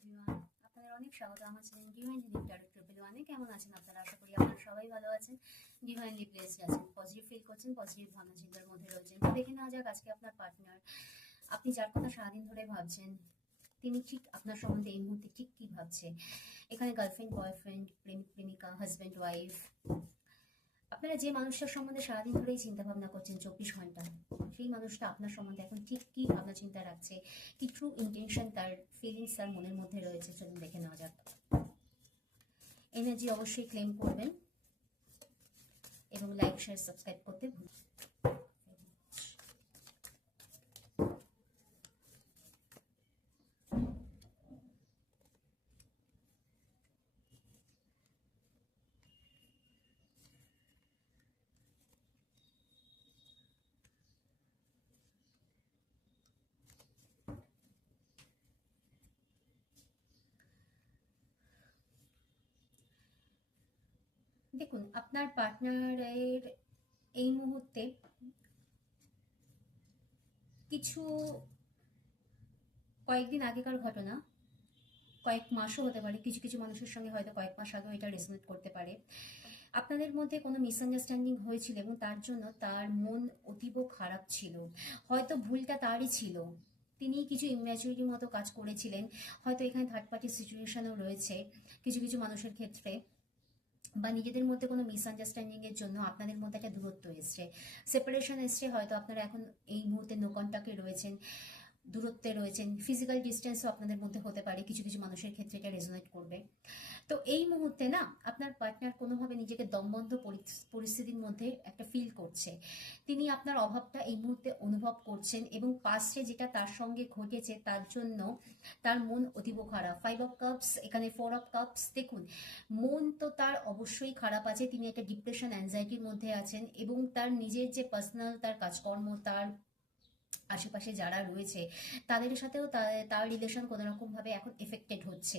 Everyone, আপনাদের অনেক স্বাগত আমার channel divine live tarot triple ওয়ানে। কেমন আছেন আপনারা? আশা করি আপনারা সবাই ভালো আছেন, ডিভাইনলি ব্লেসড আছেন, পজিটিভ ফিল করছেন, পজিটিভ ভাবনা চিন্তার মধ্যে রয়েছেন। তো দেখে নেওয়া যাক আজকে আপনার পার্টনার, আপনি যার কথা সারাদিন ধরে ভাবছেন, তিনি ঠিক আপনার সম্বন্ধে এই মুহূর্তে ঠিক কি ভাবছে। এখানে গার্লফ্রেন্ড, বয়ফ্রেন্ড, প্রেমিক, প্রেমিকা, হাজব্যান্ড, ওয়াইফ, আপনারা যে মানুষটার সম্বন্ধে সারাদিন ধরেই চিন্তা ভাবনা করছেন 24 ঘন্টা, সেই মানুষটা আপনার সম্বন্ধে এখন ঠিক কি ভাবনা চিন্তা রাখছে, কি ট্রু ইন্টেনশন, তার ফিলিংস তার মনের মধ্যে রয়েছে, চলুন দেখে নেওয়া যাক। এনার্জি অবশ্যই ক্লেম করবেন এবং লাইক, শেয়ার, সাবস্ক্রাইব করতে ভুলবেন না। দেখুন, আপনার পার্টনারের এই মুহূর্তে কিছু কয়েকদিন আগেকার ঘটনা, কয়েক মাসও হতে পারে, কিছু কিছু মানুষের সঙ্গে হয়তো কয়েক মাস আগেও এটা রেজোনেট করতে পারে। আপনাদের মধ্যে কোনো মিসআন্ডারস্ট্যান্ডিং হয়েছিল এবং তার জন্য তার মন অতীব খারাপ ছিল। হয়তো ভুলটা তারই ছিল, তিনি কিছু ইম্যাচুরিটির মতো কাজ করেছিলেন। হয়তো এখানে থার্ড পার্টি সিচুয়েশনও রয়েছে কিছু কিছু মানুষের ক্ষেত্রে, বা নিজেদের মধ্যে কোনো মিসআন্ডারস্ট্যান্ডিং এর জন্য আপনাদের মধ্যে একটা দূরত্ব এসছে, সেপারেশন এসছে। হয়তো আপনারা এখন এই মুহূর্তে নো কন্ট্যাক্টে রয়েছেন, দূরত্বে রয়েছেন, ফিজিক্যাল ডিস্টেন্সও আপনাদের মধ্যে হতে পারে, কিছু কিছু মানুষের ক্ষেত্রে এটা রেজোনেট করবে। তো এই মুহূর্তে না, আপনার পার্টনার কোনোভাবে নিজেকে দমবন্ধ পরিস্থিতির মধ্যে একটা ফিল করছে। তিনি আপনার অভাবটা এই মুহূর্তে অনুভব করছেন এবং পাস্টে যেটা তার সঙ্গে ঘটেছে তার জন্য তার মন অতীব খারাপ। 5 অফ কাপস, এখানে 4 অফ কাপস। দেখুন, মন তো তার অবশ্যই খারাপ আছে, তিনি একটা ডিপ্রেশন, অ্যাংজাইটির মধ্যে আছেন এবং তার নিজের যে পার্সোনাল, তার কাজকর্ম, তার আশেপাশে যারা রয়েছে তাদের সাথেও তার রিলেশন কোনো রকম ভাবে এখন এফেক্টেড হচ্ছে।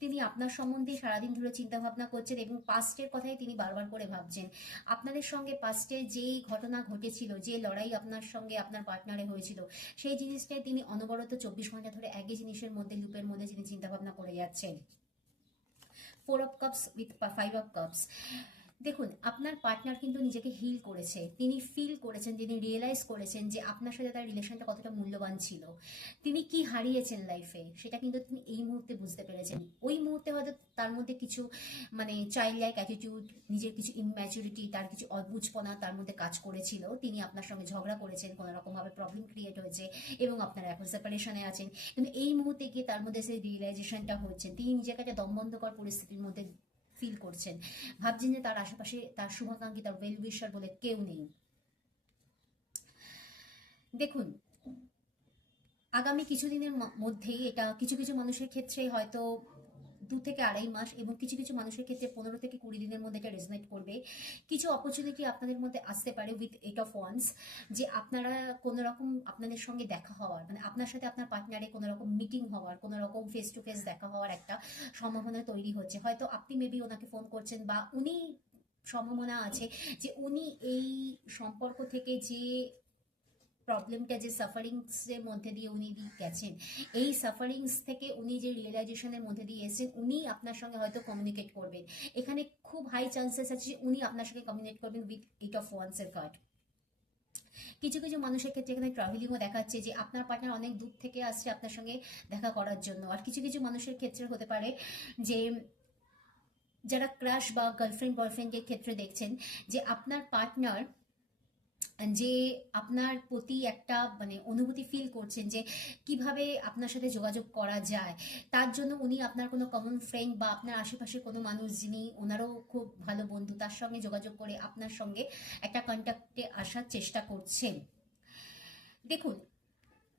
তিনি আপনার সম্বন্ধে সারাদিন ধরে চিন্তা ভাবনা করছেন এবং পাস্টের কথাই তিনি বারবার করে ভাবছেন। আপনাদের সঙ্গে পাস্টে যেই ঘটনা ঘটেছিল, যে লড়াই আপনার সঙ্গে আপনার পার্টনারে হয়েছিল, সেই জিনিসটাই তিনি অনবরত 24 ঘন্টা ধরে একই জিনিসের মধ্যে, লুপের মধ্যে তিনি চিন্তা ভাবনা করে যাচ্ছেন। 4 of cups with 5 of cups. দেখুন, আপনার পার্টনার কিন্তু নিজেকে হিল করেছে, তিনি ফিল করেছেন, তিনি রিয়েলাইজ করেছেন যে আপনার সাথে তার রিলেশনটা কতটা মূল্যবান ছিল। তিনি কি হারিয়েছেন লাইফে সেটা কিন্তু তিনি এই মুহূর্তে বুঝতে পেরেছেন। ওই মুহূর্তে হয়তো তার মধ্যে কিছু চাইল্ড লাইক অ্যাটিটিউড, নিজের কিছু ইম্যাচুরিটি, তার কিছু অদ্ভুতপনা তার মধ্যে কাজ করেছিল। তিনি আপনার সঙ্গে ঝগড়া করেছেন, কোনো রকমভাবে প্রবলেম ক্রিয়েট হয়েছে এবং আপনারা এখন সেপারেশনে আছেন। কিন্তু এই মুহূর্তে গিয়ে তার মধ্যে সেই রিয়েলাইজেশনটা হচ্ছে, তিনি নিজেকে একটা দমবন্ধকর পরিস্থিতির মধ্যে ফিল করছেন, ভাবছেন যে তার আশেপাশে তার শুভাকাঙ্ক্ষী, তার ওয়েল উইশার বলে কেউ নেই। দেখুন, আগামী কিছুদিনের মধ্যেই এটা কিছু কিছু মানুষের ক্ষেত্রে হয়তো 2 থেকে 2.5 মাস এবং কিছু কিছু মানুষের ক্ষেত্রে 15 থেকে 20 দিনের মধ্যে এটা রেজনেট করবে। কিছু অপরচুনিটি আপনাদের মধ্যে আসতে পারে উইথ 8 অফ ওয়ান্স, যে আপনারা কোনো রকম আপনাদের সঙ্গে দেখা হওয়ার, আপনার সাথে আপনার পার্টনারে কোনো রকম মিটিং হওয়ার, কোনো রকম ফেস টু ফেস দেখা হওয়ার একটা সম্ভাবনা তৈরি হচ্ছে। হয়তো আপনি মেবি ওনাকে ফোন করছেন বা উনি, সম্ভাবনা আছে যে উনি এই সম্পর্ক থেকে যে প্রবলেমটা, যে সাফারিংসের মধ্যে দিয়ে উনি গেছেন, এই সাফারিংস থেকে উনি যে রিয়েলাইজেশনের মধ্যে দিয়ে এসেছেন, উনি আপনার সঙ্গে হয়তো কমিউনিকেট করবেন। এখানে খুব হাই চান্সেস আছে যে উনি আপনার সঙ্গে কমিউনিকেট করবেন উইথ 8 অফ ওয়ান্সের কার্ড। কিছু কিছু মানুষের ক্ষেত্রে এখানে ট্রাভেলিংও দেখাচ্ছে, যে আপনার পার্টনার অনেক দূর থেকে আসছে আপনার সঙ্গে দেখা করার জন্য। আর কিছু কিছু মানুষের ক্ষেত্রে হতে পারে যে যারা ক্রাশ বা গার্লফ্রেন্ড বয়ফ্রেন্ডের ক্ষেত্রে দেখছেন যে আপনার পার্টনার যে আপনার প্রতি একটা অনুভূতি ফিল করছেন যে কিভাবে আপনার সাথে যোগাযোগ করা যায়, তার জন্য উনি আপনার কোনো কমন ফ্রেন্ড বা আপনার আশেপাশে কোনো মানুষ যিনি ওনারও খুব ভালো বন্ধু, তার সঙ্গে যোগাযোগ করে আপনার সঙ্গে একটা কন্ট্যাক্টে আসার চেষ্টা করছেন। দেখুন,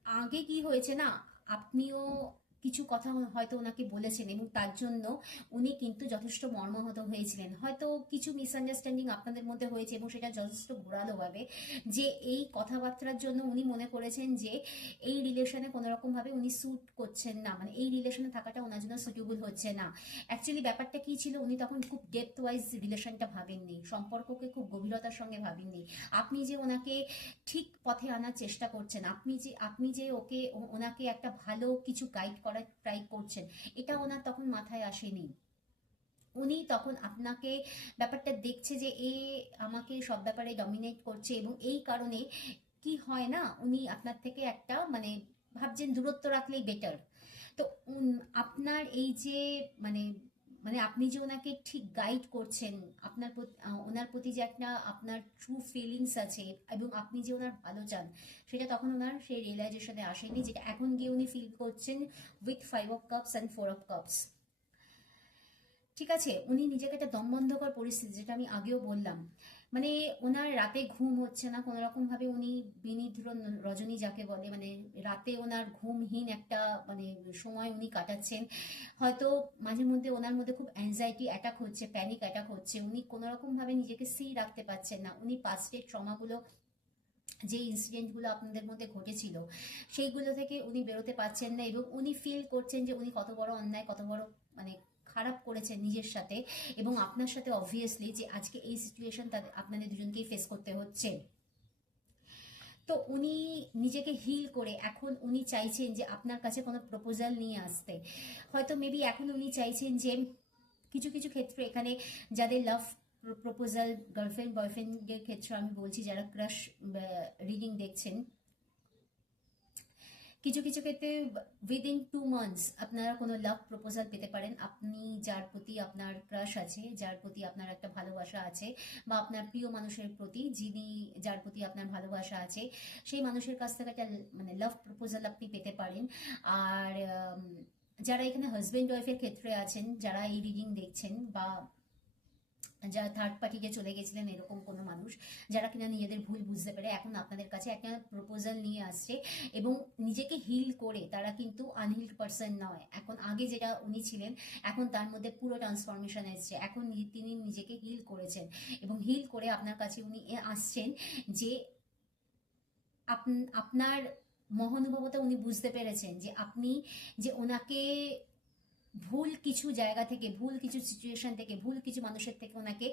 আগে কি হয়েছে না, আপনিও কিছু কথা হয়তো ওনাকে বলেছেন এবং তার জন্য উনি কিন্তু যথেষ্ট মর্মাহত হয়েছিলেন। হয়তো কিছু মিসআন্ডারস্ট্যান্ডিং আপনাদের মধ্যে হয়েছে এবং সেটা যথেষ্ট ঘোরালোভাবে, যে এই কথাবার্তার জন্য উনি মনে করেছেন যে এই রিলেশনে কোনো রকমভাবে উনি স্যুট করছেন না, এই রিলেশনে থাকাটা ওনার জন্য সুটেবল হচ্ছে না। অ্যাকচুয়ালি ব্যাপারটা কি ছিল, উনি তখন খুব ডেপথ ওয়াইজ রিলেশনটা ভাবেননি, সম্পর্ককে খুব গভীরতার সঙ্গে ভাবেননি। আপনি যে ওনাকে ঠিক পথে আনার চেষ্টা করছেন, আপনি যে ওনাকে একটা ভালো কিছু গাইড করার ট্রাই করছেন, এটা ওনার তখন মাথায় আসেনি। উনি তখন আপনাকে ব্যাপারটা দেখছে যে এ আমাকে সব ব্যাপারে ডমিনেট করছে, এবং এই কারণে কি হয় না, উনি আপনার থেকে একটা মানে ভাবছেন দূরত্ব রাখলেই বেটার। তো আপনার এই যে মানে মানে আপনি যে ওনাকে ঠিক গাইড করছেন, ওনার প্রতি যে একটা আপনার ট্রু ফিলিংস আছে, এবং আপনি যে ওনার ভালো চান, সেটা তখন ওনার সেই রিয়েলাইজেশনে আসেনি, যেটা এখন গিয়ে উনি ফিল করছেন with 5 of Cups and 4 of Cups। ঠিক আছে, উনি নিজেকে একটা দমবন্ধকর পরিস্থিতি, যেটা আমি আগেও বললাম, মানে ওনার রাতে ঘুম হচ্ছে না কোনো রকম ভাবে, উনি বিনিদ্র রজনী যাকে বলে, মানে রাতে ওনার ঘুমহীন একটা মানে সময় উনি কাটাচ্ছেন। হয়তো মাঝে মধ্যে ওনার মধ্যে খুব অ্যাংজাইটি অ্যাটাক হচ্ছে, প্যানিক অ্যাটাক হচ্ছে, উনি কোনো রকম ভাবে নিজেকে স্থির রাখতে পারছেন না। উনি পাস্টের ট্রমাগুলো, যে ইনসিডেন্টগুলো আপনাদের মধ্যে ঘটেছিল, সেইগুলো থেকে উনি বেরোতে পারছেন না, এবং উনি ফিল করছেন যে উনি কত বড় অন্যায়, কত বড় মানে খারাপ করেছেন নিজের সাথে এবং আপনার সাথে, অবভিয়াসলি, যে আজকে এই সিচুয়েশন তাদের আপনাদের দুজনকেই ফেস করতে হচ্ছে। তো উনি নিজেকে হিল করে এখন উনি চাইছেন যে আপনার কাছে কোনো প্রপোজাল নিয়ে আসতে। হয়তো মেবি এখন উনি চাইছেন যে কিছু কিছু ক্ষেত্রে এখানে যাদের লাভ প্রপোজাল, গার্লফ্রেন্ড বয়ফ্রেন্ডের ক্ষেত্রে আমি বলছি, যারা ক্রাশ রিডিং দেখছেন, কিছু কিছু ক্ষেত্রে উইদিন 2 months আপনারা কোনো লাভ প্রপোজাল পেতে পারেন। আপনি যার প্রতি আপনার ক্রাশ আছে, যার প্রতি আপনার একটা ভালোবাসা আছে, বা আপনার প্রিয় মানুষের প্রতি যার প্রতি আপনার ভালোবাসা আছে, সেই মানুষের কাছ থেকে একটা মানে লাভ প্রপোজাল আপনি পেতে পারেন। আর যারা এখানে হাজব্যান্ড ওয়াইফের ক্ষেত্রে আছেন, যারা এই রিডিং দেখছেন, বা যারা থার্ড পার্টিতে চলে গেছিলেন এরকম কোনো মানুষ, যারা কিনা নিজেদের ভুল বুঝতে পেরে এখন আপনাদের কাছে একটা প্রপোজাল নিয়ে আসছে, এবং নিজেকে হিল করে, তারা কিন্তু আনহিল্ড পার্সন নয়। এখন আগে যেটা উনি ছিলেন, এখন তার মধ্যে পুরো ট্রান্সফরমেশন এসছে। এখন তিনি নিজেকে হিল করেছেন, এবং হিল করে আপনার কাছে উনি আসছেন যে আপনার মহানুভবতা উনি বুঝতে পেরেছেন, যে আপনি যে ওনাকে ভুল কিছু জায়গা থেকে, ভুল কিছু সিচুয়েশন থেকে, ভুল কিছু মানুষের থেকে ওনাকে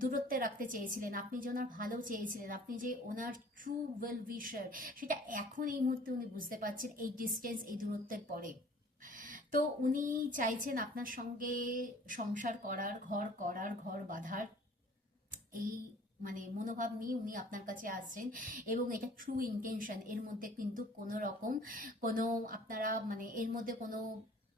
দূরত্বে রাখতে চেয়েছিলেন, আপনি যে ওনার ভালো চেয়েছিলেন, আপনি যে ওনার ট্রু ওয়েল উইশার, সেটা এখন এই মুহূর্তে উনি বুঝতে পারছেন এই ডিস্টেন্স, এই দূরত্বের পরে। তো উনি চাইছেন আপনার সঙ্গে সংসার করার, ঘর বাঁধার, এই মানে মনোভাব নিয়ে উনি আপনার কাছে আসছেন, এবং এটা ট্রু ইন্টেনশন। এর মধ্যে কিন্তু কোনো রকম কোনো আপনারা মানে এর মধ্যে কোনো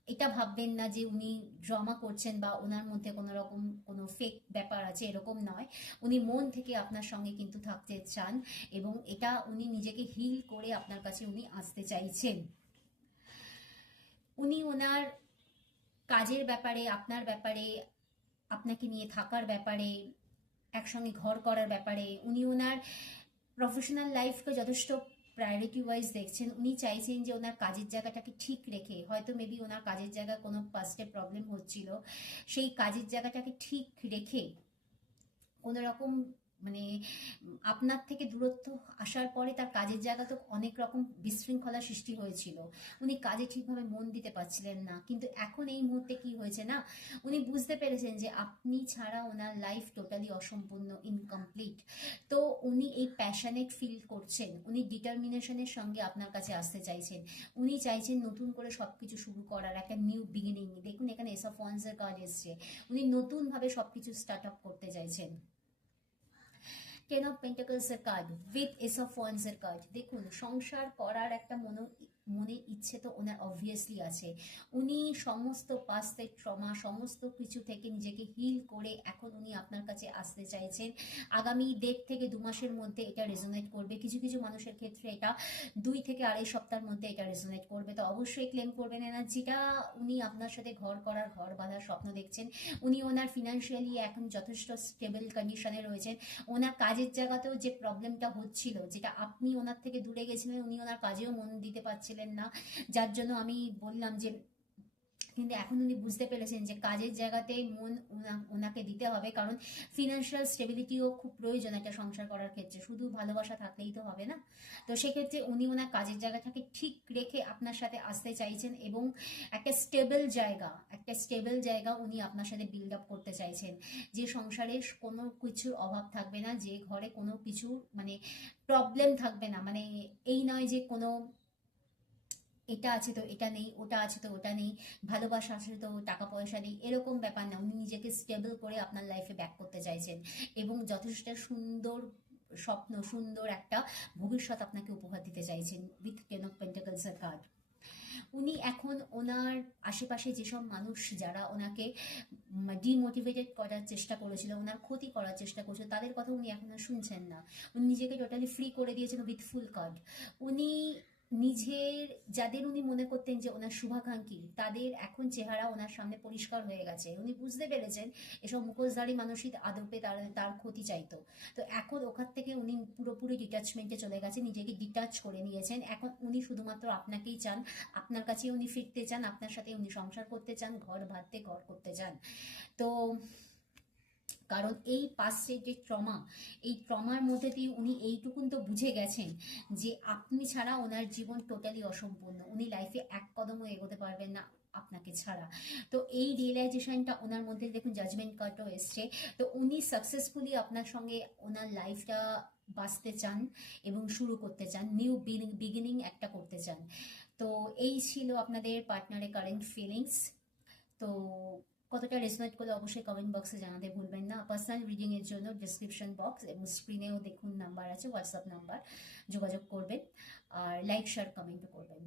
এটা ভাববেন না যে উনি ড্রামা করছেন, বা ওনার মধ্যে কোনো রকম কোনো ফেক ব্যাপার আছে, এরকম নয়। উনি মন থেকে আপনার সঙ্গে কিন্তু থাকতে চান, এবং এটা উনি নিজেকে হিল করে আপনার কাছে উনি আসতে চাইছেন। উনি ওনার কাজের ব্যাপারে, আপনার ব্যাপারে, আপনাকে নিয়ে থাকার ব্যাপারে, একসঙ্গে ঘর করার ব্যাপারে, উনি ওনার প্রফেশনাল লাইফকে যথেষ্ট প্রায়োরিটি ওয়াইজ দেখছেন। উনি চাইছেন যে ওনার কাজের জায়গাটাকে ঠিক রেখে, হয়তো মেবি ওনার কাজের জায়গায় কোনো পাস্টে প্রবলেম হচ্ছিল, সেই কাজের জায়গাটাকে ঠিক রেখে কোনো রকম মানে আপনার থেকে দূরত্ব আসার পরে তার কাজের জায়গা তো অনেক রকম বিশৃঙ্খলা সৃষ্টি হয়েছিল, উনি কাজে ঠিকভাবে মন দিতে পারছিলেন না। কিন্তু এখন এই মুহূর্তে কি হয়েছে না, উনি বুঝতে পেরেছেন যে আপনি ছাড়া ওনার লাইফ টোটালি অসম্পূর্ণ, ইনকমপ্লিট। তো উনি এই প্যাশনেট ফিল করছেন, উনি ডিটারমিনেশনের সঙ্গে আপনার কাছে আসতে চাইছেন। উনি চাইছেন নতুন করে সবকিছু শুরু করার, একটা নিউ বিগিনিং। দেখুন এখানে এস অফ ওয়ান্সের কার্ড এসছে, উনি নতুনভাবে সবকিছু স্টার্ট আপ করতে চাইছেন। টেন অফ পেন্টাকলসের কার্ড উইথ এস অফ ওয়ান্সের কার্ড, দেখুন সংসার করার একটা মনে ইচ্ছে তো ওনার অবভিয়াসলি আছে। উনি সমস্ত পাস্টের ট্রমা, সমস্ত কিছু থেকে নিজেকে হিল করে এখন উনি আপনার কাছে আসতে চাইছেন। আগামী 1.5 থেকে 2 মাসের মধ্যে এটা রেজোনেট করবে। কিছু কিছু মানুষের ক্ষেত্রে এটা 2 থেকে 2.5 সপ্তাহের মধ্যে এটা রেজোনেট করবে। তো অবশ্যই ক্লেম করবেন এনার্জিটা। উনি আপনার সাথে ঘর করার, ঘর বাঁধার স্বপ্ন দেখছেন। উনি ওনার ফিনান্সিয়ালি এখন যথেষ্ট স্টেবল কন্ডিশনে রয়েছেন। ওনার কাজের জায়গাতেও যে প্রবলেমটা হচ্ছিল, যেটা আপনি ওনার থেকে দূরে গেছিলেন, উনি ওনার কাজেও মন দিতে পারছিলেন না, যার জন্য আমি বললাম যে, কিন্তু এখন উনি বুঝতে পেরেছেন যে কাজের জায়গাতে মন ওনাকে দিতে হবে, কারণ ফিনান্সিয়াল স্টেবিলিটিও খুব প্রয়োজন একটা সংসার করার ক্ষেত্রে। শুধু ভালোবাসা থাকলেই তো হবে না। তো সেক্ষেত্রে উনি ওনার কাজের জায়গাটাকে ঠিক রেখে আপনার সাথে আসতে চাইছেন, এবং একটা স্টেবল জায়গা উনি আপনার সাথে বিল্ড আপ করতে চাইছেন, যে সংসারে কোনো কিছুর অভাব থাকবে না, যে ঘরে কোনো কিছু মানে প্রবলেম থাকবে না। মানে এই নয় যে কোনো এটা আছে তো এটা নেই, ওটা আছে তো ওটা নেই, ভালোবাসা আছে তো টাকা পয়সা নেই, এরকম ব্যাপার না। উনি নিজেকে স্টেবল করে আপনার লাইফে ব্যাক করতে চাইছেন এবং যথেষ্ট সুন্দর স্বপ্ন, সুন্দর একটা ভবিষ্যৎ আপনাকে উপহার দিতে চাইছেন উইথ টেন অফ পেন্টাকলসের কার্ড। উনি এখন ওনার আশেপাশে যেসব মানুষ যারা ওনাকে ডিমোটিভেটেড করার চেষ্টা করেছিল, ওনার ক্ষতি করার চেষ্টা করেছিল, তাদের কথা উনি এখন আর শুনছেন না। উনি নিজেকে টোটালি ফ্রি করে দিয়েছেন উইথ ফুল কার্ড। উনি নিজের, যাদের উনি মনে করতেন যে ওনার শুভাকাঙ্ক্ষী, তাদের এখন চেহারা ওনার সামনে পরিষ্কার হয়ে গেছে। উনি বুঝতে পেরেছেন এসব মুখোশধারী মানুষই আদপে তার তার ক্ষতি চাইতো। তো এখন ওখান থেকে উনি পুরোপুরি ডিটাচমেন্টে চলে গেছেন, নিজেকে ডিটাচ করে নিয়েছেন। এখন উনি শুধুমাত্র আপনাকেই চান, আপনার কাছেই উনি ফিরতে চান, আপনার সাথে উনি সংসার করতে চান, ঘর বাঁধতে ঘর করতে চান। তো কারণ এই পাস্টের যে ট্রমা, এই ট্রমার মধ্যে দিয়ে উনি এইটুকুন তো বুঝে গেছেন যে আপনি ছাড়া ওনার জীবন টোটালি অসম্পূর্ণ, উনি লাইফে এক কদমও এগোতে পারবেন না আপনাকে ছাড়া। তো এই রিয়েলাইজেশনটা ওনার মধ্যে, দেখুন জাজমেন্ট কার্ডও এসছে। তো উনি সাকসেসফুলি আপনার সঙ্গে ওনার লাইফটা বাঁচতে চান এবং শুরু করতে চান, নিউ বিগিনিং একটা করতে চান। তো এই ছিল আপনাদের পার্টনারের কারেন্ট ফিলিংস। তো কতটা রেজোনেট করলে অবশ্যই কমেন্ট বক্সে জানাতে ভুলবেন না। পার্সোনাল রিডিং এর জন্য ডিসক্রিপশন বক্স এবং স্ক্রিনেও দেখুন নাম্বার আছে, হোয়াটসঅ্যাপ নাম্বার, যোগাযোগ করবেন। আর লাইক শেয়ার কমেন্টও করবেন।